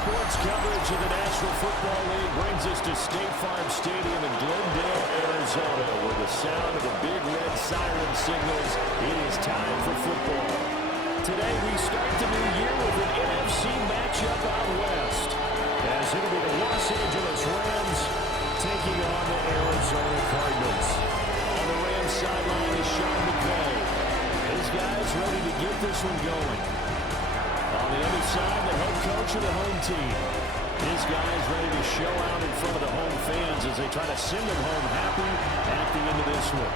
Sports coverage of the National Football League brings us to State Farm Stadium in Glendale, Arizona, where the sound of the big red siren signals it is time for football. Today we start the new year with an NFC matchup out west, as it'll be the Los Angeles Rams taking on the Arizona Cardinals. On the Rams sideline is Sean McVay. His guys ready to get this one going. On the other side, the head coach of the home team. His guys ready to show out in front of the home fans as they try to send them home happy at the end of this one.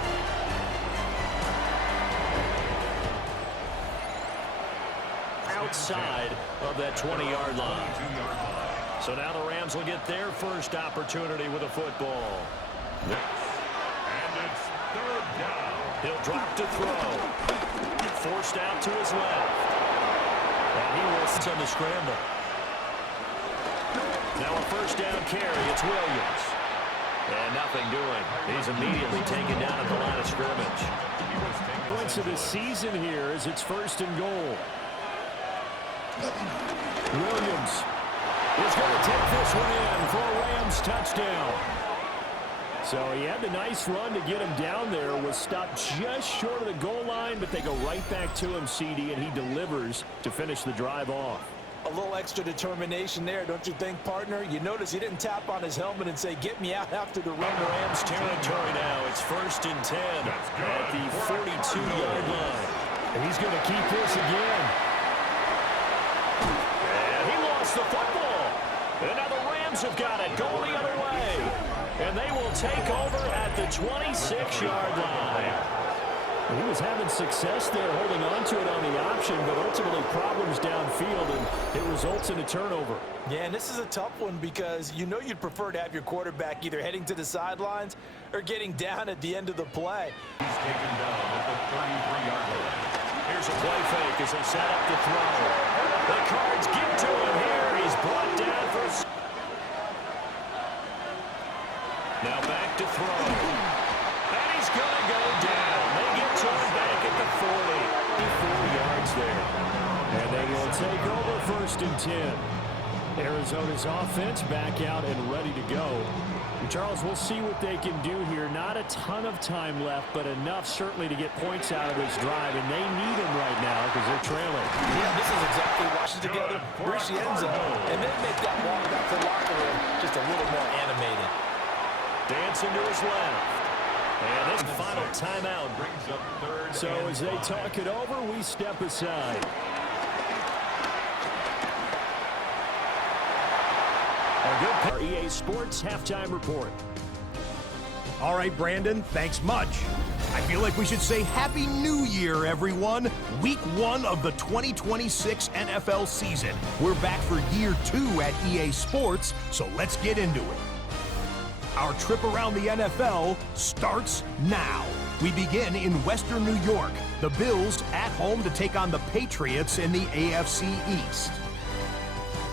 Outside of that 20-yard line. So now the Rams will get their first opportunity with a football. And it's third down. He'll drop to throw. Forced out to his left. And he will on the scramble. Now a first down carry. It's Williams. And nothing doing. He's immediately taken down at the line of scrimmage. Points of the season here as it's first and goal. Williams is going to take this one in for a Rams touchdown. So he had the nice run to get him down there, was stopped just short of the goal line, but they go right back to him, CD, and he delivers to finish the drive off. A little extra determination there, don't you think, partner? You notice he didn't tap on his helmet and say, get me out after the run. Rams territory now. It's first and 10 at the 42-yard line. And he's going to keep this again. And he lost the football. And now the Rams have got it going the other way. And they will take over at the 26-yard line. He was having success there holding on to it on the option, but ultimately problems downfield, and it results in a turnover. Yeah, and this is a tough one because you know you'd prefer to have your quarterback either heading to the sidelines or getting down at the end of the play. He's taken down at the 33-yard line. Here's a play fake as they set up the throw. The Cards get to him here. He's brought down for a... Now back to throw. And he's going to go down. They get to him back at the 40. 4 yards there. And they will take over first and 10. Arizona's offense back out and ready to go. And Charles, we'll see what they can do here. Not a ton of time left, but enough certainly to get points out of this drive. And they need them right now because they're trailing. Yeah, this is exactly washes together, reach the end zone, and then make that walk back to the locker room just a little more animated. Dancing to his left. And this final timeout Brings up third. So as they talk it over, we step aside. Our EA Sports halftime report. All right, Brandon, thanks much. I feel like we should say Happy New Year, everyone. Week 1 of the 2026 NFL season. We're back for year 2 at EA Sports, so let's get into it. Our trip around the NFL starts now. We begin in Western New York. The Bills at home to take on the Patriots in the AFC East.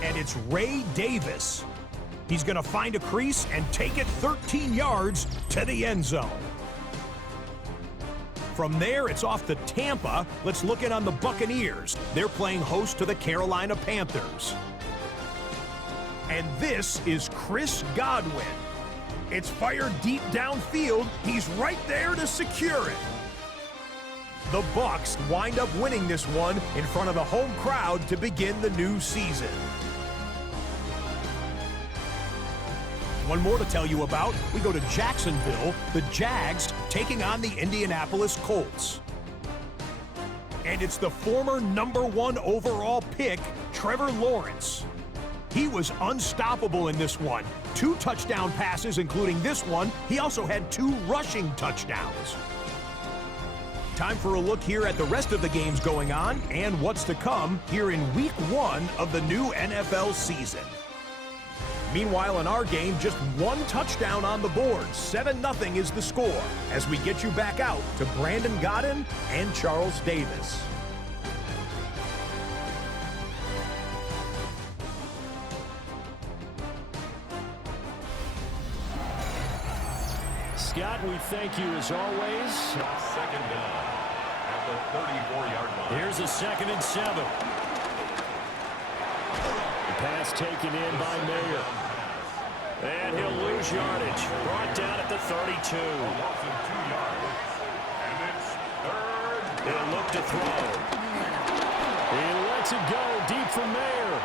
And it's Ray Davis. He's going to find a crease and take it 13 yards to the end zone. From there, it's off to Tampa. Let's look in on the Buccaneers. They're playing host to the Carolina Panthers. And this is Chris Godwin. It's fired deep downfield. He's right there to secure it. The Bucs wind up winning this one in front of the home crowd to begin the new season. One more to tell you about. We go to Jacksonville, the Jags taking on the Indianapolis Colts. And it's the former #1 overall pick, Trevor Lawrence. He was unstoppable in this one. 2 touchdown passes, including this one. He also had 2 rushing touchdowns. Time for a look here at the rest of the games going on and what's to come here in Week 1 of the new NFL season. Meanwhile, in our game, just 1 touchdown on the board. 7-0 is the score as we get you back out to Brandon Godden and Charles Davis. Scott, we thank you as always. Second down at the 34-yard line. Here's a 2nd and 7. The Pass taken in by Mayer. And he'll lose yardage. Brought down at the 32. Loss of 2 yards. And it's third. He'll look to throw. He lets it go deep for Mayer.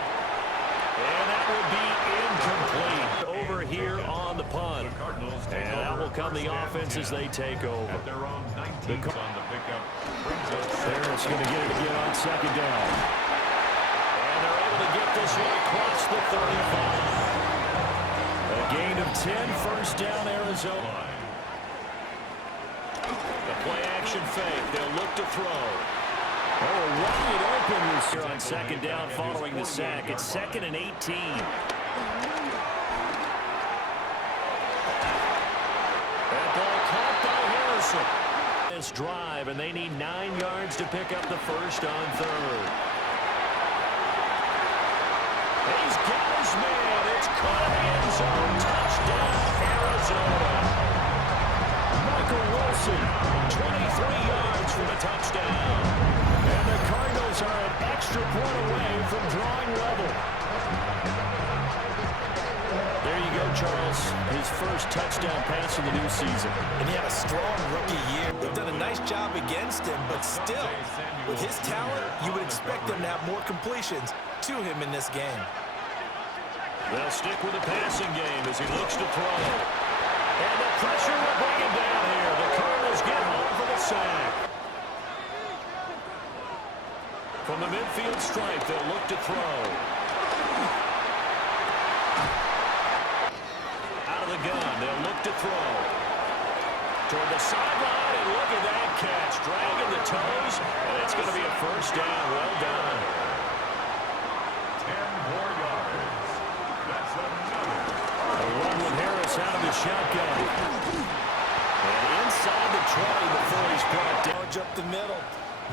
And that would be incomplete. Over here on the punt. The Cardinals take And out will come the offense as they take over. At their own 19th on the pickup. Brings up Harris going to get it again on second down. And they're able to get this one across the 35. A gain of 10, first down, Arizona. The play action fake. They'll look to throw. Oh, wide open here on second down following the sack. It's 2nd and 18. That ball caught by Harrison. This drive, and they need 9 yards to pick up the first on third. He's got his man. It's caught in the end zone. Touchdown, Arizona. Michael Wilson, 23 yards for the touchdown. And the Cardinals are an extra point away from drawing level. There you go, Charles. His first touchdown pass of the new season. And he had a strong rookie year. They've done a nice job against him, but still, with his talent, you would expect them to have more completions to him in this game. They'll stick with the passing game as he looks to throw. And the pressure will bring him down here. The Cardinals get home for the sack. From the midfield stripe, they'll look to throw. Out of the gun, they'll look to throw. Toward the sideline, and look at that catch. Dragging the toes, and it's going to be a first down. Well done. 10 more yards. That's another. A run with Harris out of the shotgun. And inside the 20 before he's brought down. Charge up the middle.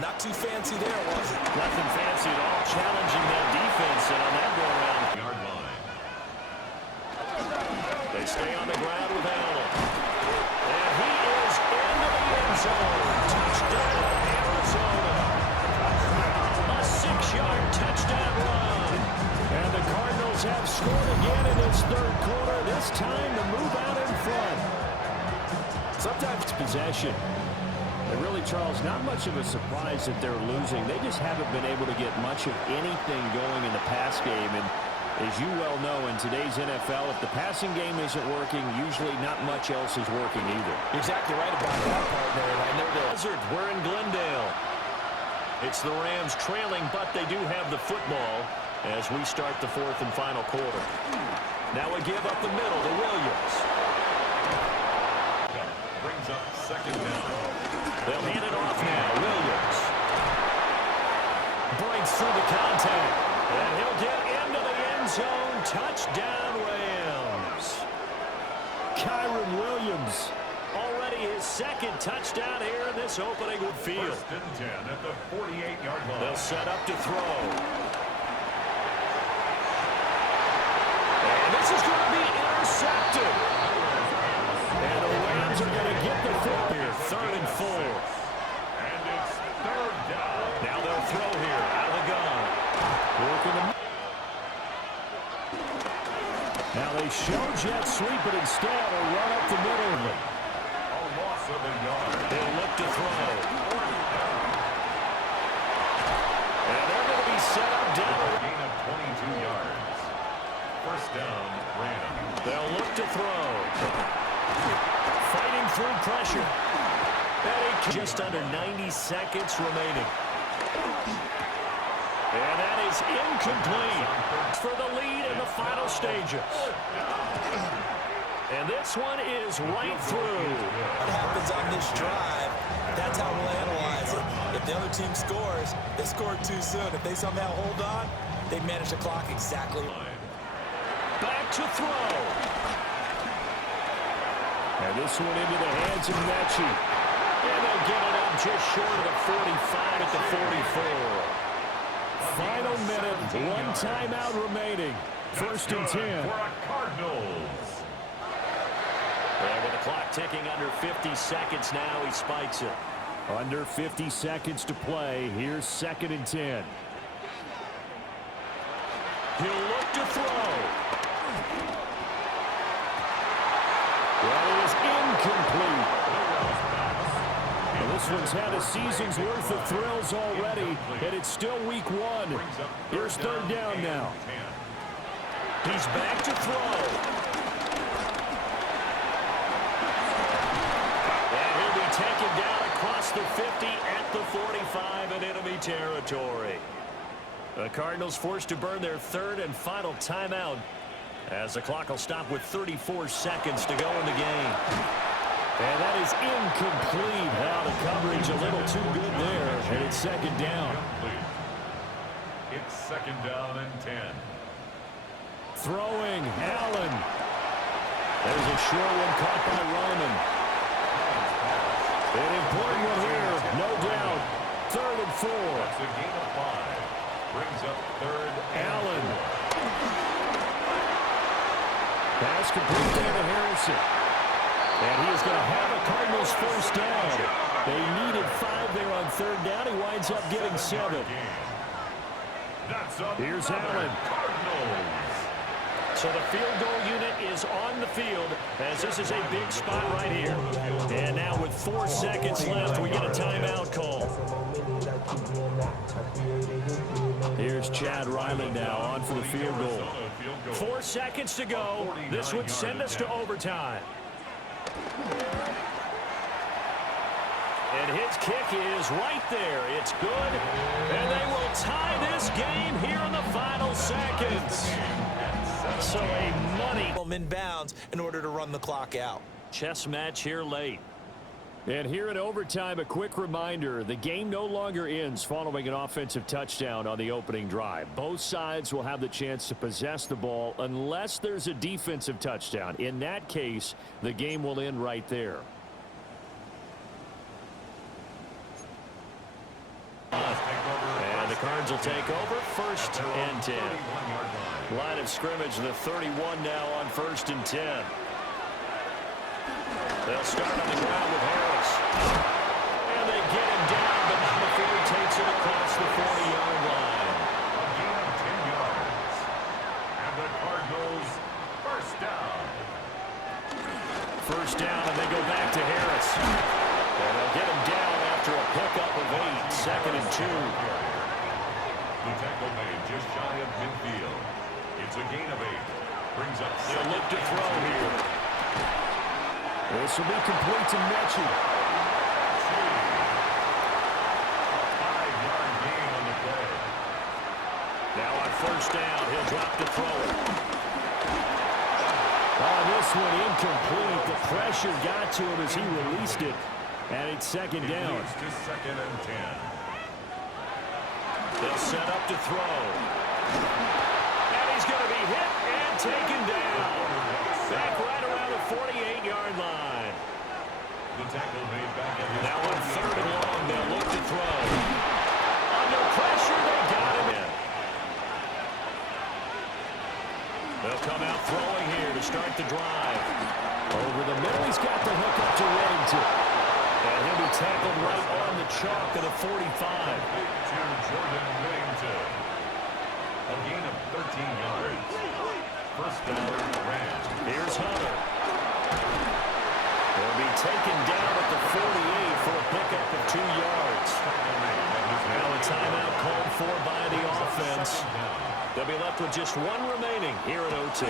Not too fancy there, was it? Nothing fancy at all, challenging that defense, and on that go-around. Yard line. They stay on the ground with Allen. And he is into the end zone. Touchdown, Arizona. A 6-yard touchdown run. And the Cardinals have scored again in this third quarter. This time to move out in front. Sometimes it's possession. And really, Charles, not much of a surprise that they're losing. They just haven't been able to get much of anything going in the pass game. And as you well know, in today's NFL, if the passing game isn't working, usually not much else is working either. You're exactly right about that, partner. And I know that. We're in Glendale. It's the Rams trailing, but they do have the football as we start the fourth and final quarter. Now we give up the middle to Williams. Brings up second down. They'll hand it off now. Williams breaks through the contact, and he'll get into the end zone. Touchdown, Rams. Kyron Williams, already his second touchdown here in this opening field. First and 10 at the 48-yard line. They'll set up to throw. And this is going to be intercepted. And the Rams are going to get the foot here. 3rd and 4. And it's third down. Now they'll throw here out of the gun. Working the. Now they show jet sweep, but instead a run up the middle. A loss of a yard. They'll look to throw. And they're going to be set up down. Gain of 22 yards. First down, Rams. They'll look to throw. Fighting through pressure. Just under 90 seconds remaining. And that is incomplete for the lead in the final stages. And this one is right through. What happens on this drive, that's how we'll analyze it. If the other team scores, they scored too soon. If they somehow hold on, they manage the clock exactly. Back to throw. And this one into the hands of Mechie. And they'll get it up just short of the 45 at the 44. Final minute, one timeout remaining. First and 10. For a Cardinals. And with the clock ticking under 50 seconds now, he spikes it. Under 50 seconds to play. Here's 2nd and 10. He'll look to Well, it is incomplete. Well, this one's had a season's worth of thrills already, and it's still week one. Here's third down now. He's back to throw. And he'll be taken down across the 50 at the 45 in enemy territory. The Cardinals forced to burn their third and final timeout as the clock will stop with 34 seconds to go in the game. And that is incomplete. Now the coverage a little too good there, and it's second down. It's second down and 10. Throwing, Allen. There's a short one caught by Roman. An important one here, no doubt. Third and 4. That's a gain of 5. Brings up third and Allen. 4. Pass complete there to Harrison. And he is going to have a Cardinals first down. They needed 5 there on third down. He winds up getting 7. Here's Allen. Cardinals. So the field goal unit is on the field as this is a big spot right here. And now with 4 seconds left, we get a timeout call. Here's Chad Riley now on for the field goal. 4 seconds to go. This would send us to overtime. And his kick is right there. It's good. And they will tie this game here in the final seconds. So a money inbounds in order to run the clock out. chess match here late. And here in overtime, a quick reminder, the game no longer ends following an offensive touchdown on the opening drive. Both sides will have the chance to possess the ball unless there's a defensive touchdown. In that case, the game will end right there. And the Cards will take over first and 10. Line of scrimmage, the 31 now on first and 10. They'll start on the ground with Harris. And they get him down, but not before he takes it across the 40-yard line. A gain of 10 yards. And the Cardinals first down. First down, and they go back to Harris. And they'll get him down after a pickup of 8, second and 2. The tackle made just shy of midfield. It's a gain of 8. Brings up They'll look to throw here. This will be complete to Mechie. 5-yard gain on the play. Now on first down, he'll drop to throw it. Oh, this one incomplete. The pressure got to him as he released it. And it's second down. It's to second and 10. They'll set up to throw. And he's going to be hit and taken down. Back right around the 48-yard line. The tackle made back at his Now on third and long, they'll look to throw. Under pressure, they got him in. They'll come out throwing here to start the drive. Over the middle, he's got the hook up to Reddington. And he'll be tackled right on the chalk at the 45. to Jordan Whittington. A gain of 13 yards. First down, Rams. Here's Hunter. He'll be taken down at the 48 for a pickup of 2 yards. Now a timeout called for by the offense. They'll be left with just 1 remaining here at OT.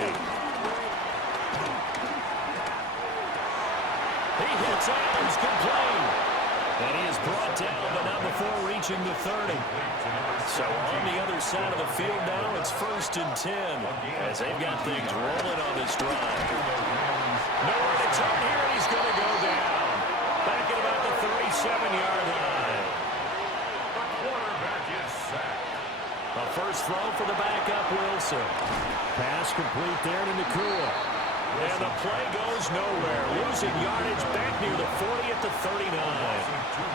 He hits Adams, good play. And he is brought down, but not before reaching the 30. So on the other side of the field now, it's first and 10 as they've got things rolling on this drive. Nowhere to turn here, and he's going to go down. Back at about the 37-yard line. The quarterback is sacked. A first throw for the backup, Wilson. Pass complete there to Nakua. And the play goes nowhere. Losing yardage back near the 40 at the 39. 2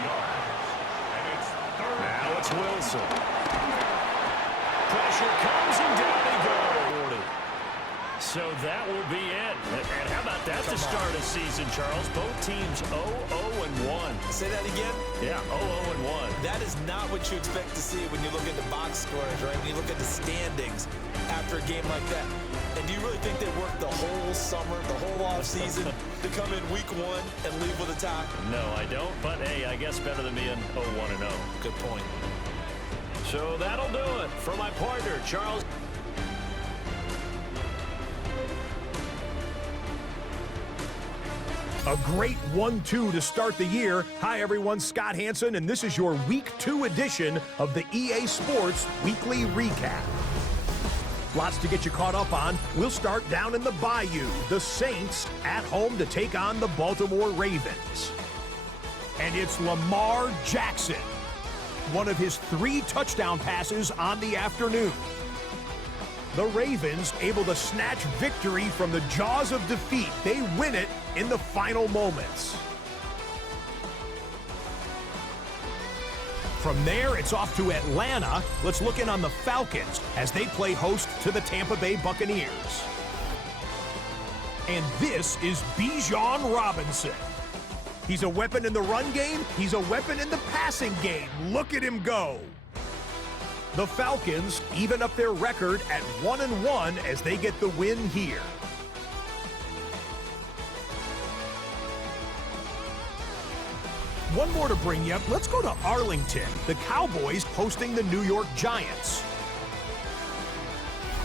yards. And it's third. Now it's Wilson. Pressure comes and down he goes. So that will be it. And how about that to start a season, Charles? Both teams 0-0-1. Say that again? Yeah, 0-0-1. That is not what you expect to see when you look at the box scores, right? When you look at the standings after a game like that. And do you really think they worked the whole summer, the whole offseason to come in week 1 and leave with a tie? No, I don't, but hey, I guess better than being 0-1-0. Good point. So that'll do it for my partner, Charles. A great 1-2 to start the year. Hi, everyone. Scott Hansen, and this is your Week 2 edition of the EA Sports Weekly Recap. Lots to get you caught up on. We'll start down in the Bayou. The Saints at home to take on the Baltimore Ravens. And it's Lamar Jackson. One of his 3 touchdown passes on the afternoon. The Ravens able to snatch victory from the jaws of defeat. They win it in the final moments. From there, it's off to Atlanta. Let's look in on the Falcons as they play host to the Tampa Bay Buccaneers. And this is Bijan Robinson. He's a weapon in the run game. He's a weapon in the passing game. Look at him go. The Falcons even up their record at 1-1 as they get the win here. One more to bring you up. Let's go to Arlington. The Cowboys hosting the New York Giants.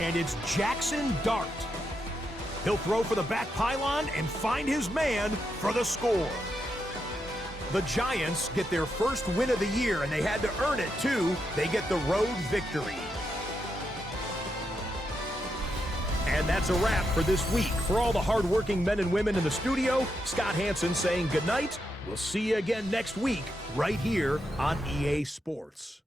And it's Jackson Dart. He'll throw for the back pylon and find his man for the score. The Giants get their first win of the year, and they had to earn it, too. They get the road victory. And that's a wrap for this week. For all the hardworking men and women in the studio, Scott Hansen saying goodnight. We'll see you again next week, right here on EA Sports.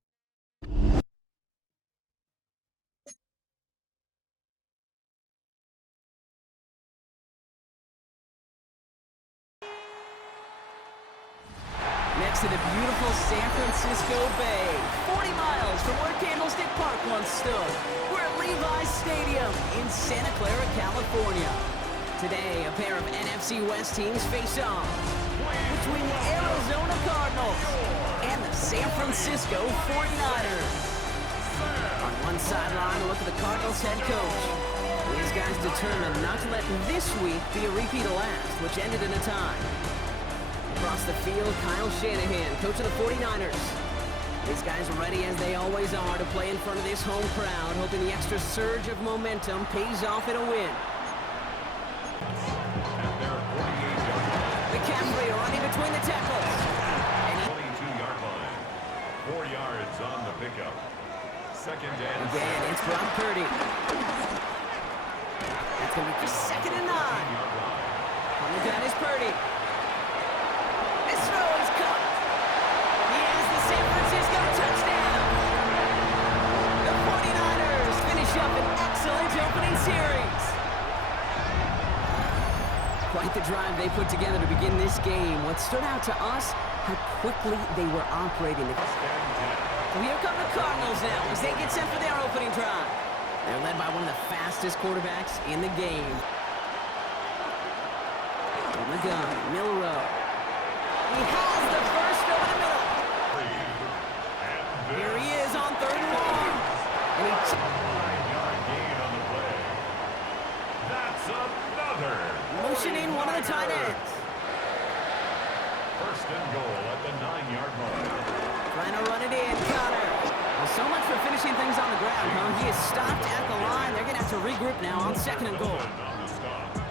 Next to the beautiful San Francisco Bay, 40 miles from where Candlestick Park once stood. We're at Levi's Stadium in Santa Clara, California. Today, a pair of NFC West teams face off between the Arizona Cardinals and the San Francisco 49ers. On one sideline, a look at the Cardinals head coach. These guys determined not to let this week be a repeat of last, which ended in a tie. Across the field, Kyle Shanahan, coach of the 49ers. These guys are ready, as they always are, to play in front of this home crowd, hoping the extra surge of momentum pays off in a win. McCaffrey running between the tackles. And 22-yard line. 4 yards on the pickup. Second and again, it's Brock Purdy. That's going to be just 2nd and 9. On the gun is Purdy. This throw is caught. He has the San Francisco touchdown. The 49ers finish up an excellent opening series. Quite the drive they put together to begin this game. What stood out to us, how quickly they were operating. So here come the Cardinals now as they get set for their opening drive. They're led by one of the fastest quarterbacks in the game. On the gun, Milrow. He has the first over the middle. Here he is on 3rd and 1. And he 9-yard gain on the play. That's another. motioning one of the tight ends. First and goal at the 9-yard line. Trying to run it in, Connor. Well, so much for finishing things on the ground, huh? He is stopped at the line. They're going to have to regroup now on 2nd and goal.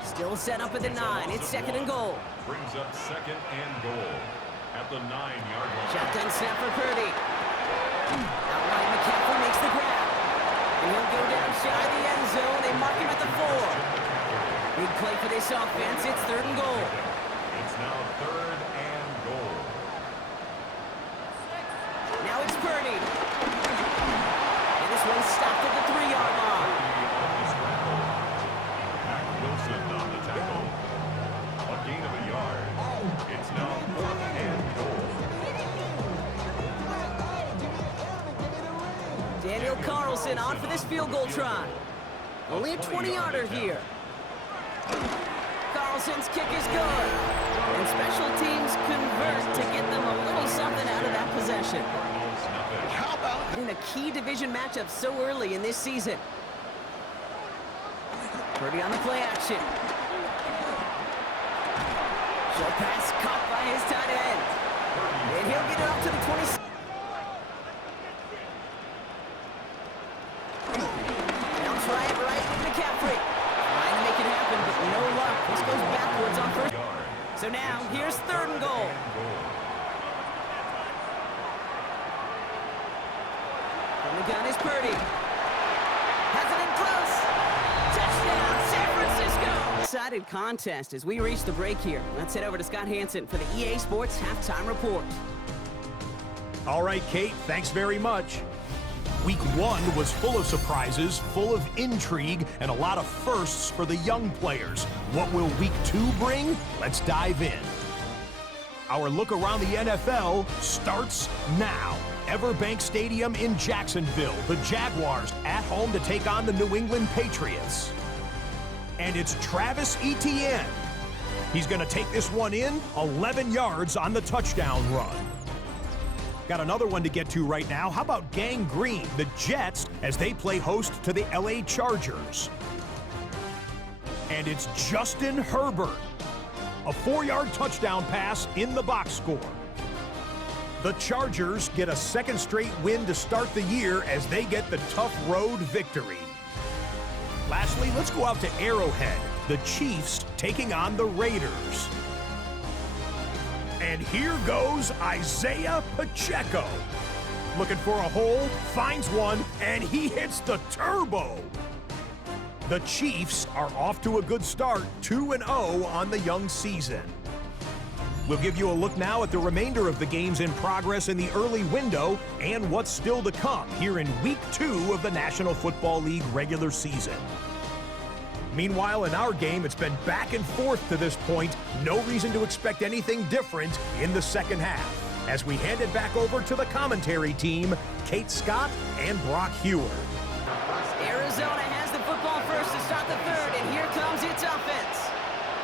Still set up at the 9. It's 2nd and goal. Brings up 2nd and goal at the 9-yard line. Shotgun snap for Purdy. Outright McCaffrey makes the grab. And he'll go down shy of the end zone. They mark him at the 4. Big play for this offense. It's 3rd and goal. It's now 3rd and goal. Now it's Purdy. And this one's stopped at the 3-yard line. Wilson on the tackle. A gain of a yard. It's now 4th and goal. Daniel Carlson on for this field goal try. Only a 20-yarder here. Carlson's kick is good. And special teams convert to get them a little something out of that possession. How about in a key division matchup so early in this season? Purdy on the play action. Short pass caught by his tight end. And he'll get it up to the 20. Bounce right with McCaffrey. Trying to make it happen, but no luck. This goes backwards on first. So now, here's 3rd and goal. From the gun is Purdy. Has it in close. Touchdown, San Francisco! Excited contest as we reach the break here. Let's head over to Scott Hansen for the EA Sports Halftime Report. All right, Kate, thanks very much. Week 1 was full of surprises, full of intrigue, and a lot of firsts for the young players. What will Week 2 bring? Let's dive in. Our look around the NFL starts now. Everbank Stadium in Jacksonville, the Jaguars at home to take on the New England Patriots. And it's Travis Etienne. He's going to take this one in, 11 yards on the touchdown run. Got another one to get to right now. How about Gang Green, the Jets, as they play host to the LA Chargers? And it's Justin Herbert. A 4-yard touchdown pass in the box score. The Chargers get a second straight win to start the year as they get the tough road victory. Lastly, let's go out to Arrowhead. The Chiefs taking on the Raiders. And here goes Isaiah Pacheco. Looking for a hole, finds one, and he hits the turbo. The Chiefs are off to a good start, 2-0 on the young season. We'll give you a look now at the remainder of the games in progress in the early window and what's still to come here in Week 2 of the National Football League regular season. Meanwhile, in our game, it's been back and forth to this point. No reason to expect anything different in the second half. As we hand it back over to the commentary team, Kate Scott and Brock Hewer. Arizona has the football first to start the 3rd, and here comes its offense.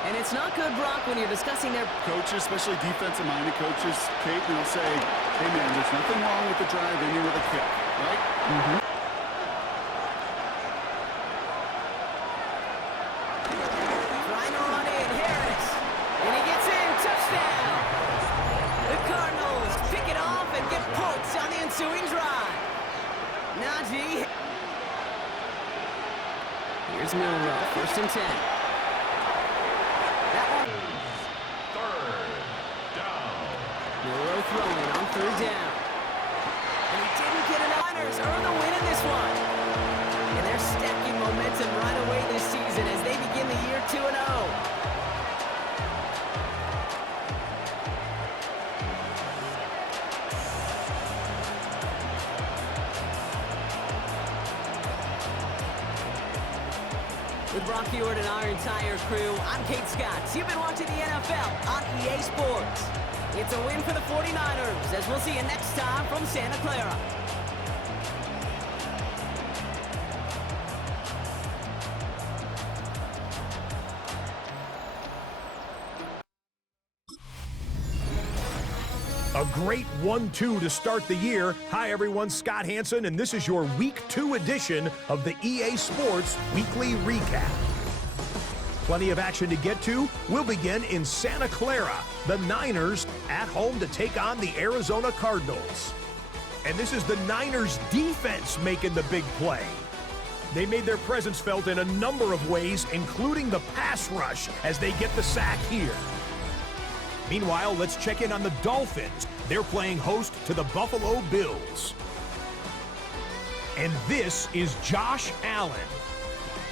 And it's not good, Brock, when you're discussing their coaches, especially defensive-minded coaches, Kate, they'll say, hey, man, there's nothing wrong with the drive ending with a kick, right? Mm-hmm. Trying to run in, Harris. And he gets in, touchdown. The Cardinals pick it off and get points on the ensuing drive. Najee. Here's Milroe, 1st and 10. Milroe throwing on 3rd down. And he didn't get it. Niners earn the win in this one. And they're stacking momentum right away this season as they begin the year 2-0. With Brock Hewitt and our entire crew, I'm Kate Scott. You've been watching the NFL on EA Sports. It's a win for the 49ers, as we'll see you next time from Santa Clara. A great 1-2 to start the year. Hi, everyone. Scott Hansen, and this is your Week 2 edition of the EA Sports Weekly Recap. Plenty of action to get to. We'll begin in Santa Clara. The Niners at home to take on the Arizona Cardinals. And this is the Niners defense making the big play. They made their presence felt in a number of ways, including the pass rush as they get the sack here. Meanwhile, let's check in on the Dolphins. They're playing host to the Buffalo Bills. And this is Josh Allen.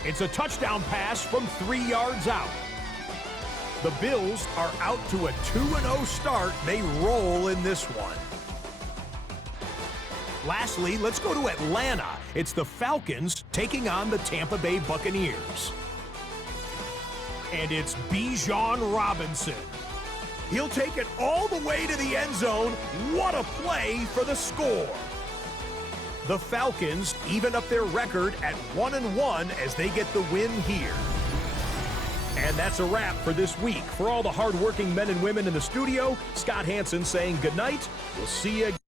It's a touchdown pass from 3 yards out. The Bills are out to a 2-0 start. They roll in this one. Lastly, let's go to Atlanta. It's the Falcons taking on the Tampa Bay Buccaneers. And it's Bijan Robinson. He'll take it all the way to the end zone. What a play for the score. The Falcons even up their record at 1-1 as they get the win here. And that's a wrap for this week. For all the hardworking men and women in the studio, Scott Hansen saying goodnight. We'll see you again.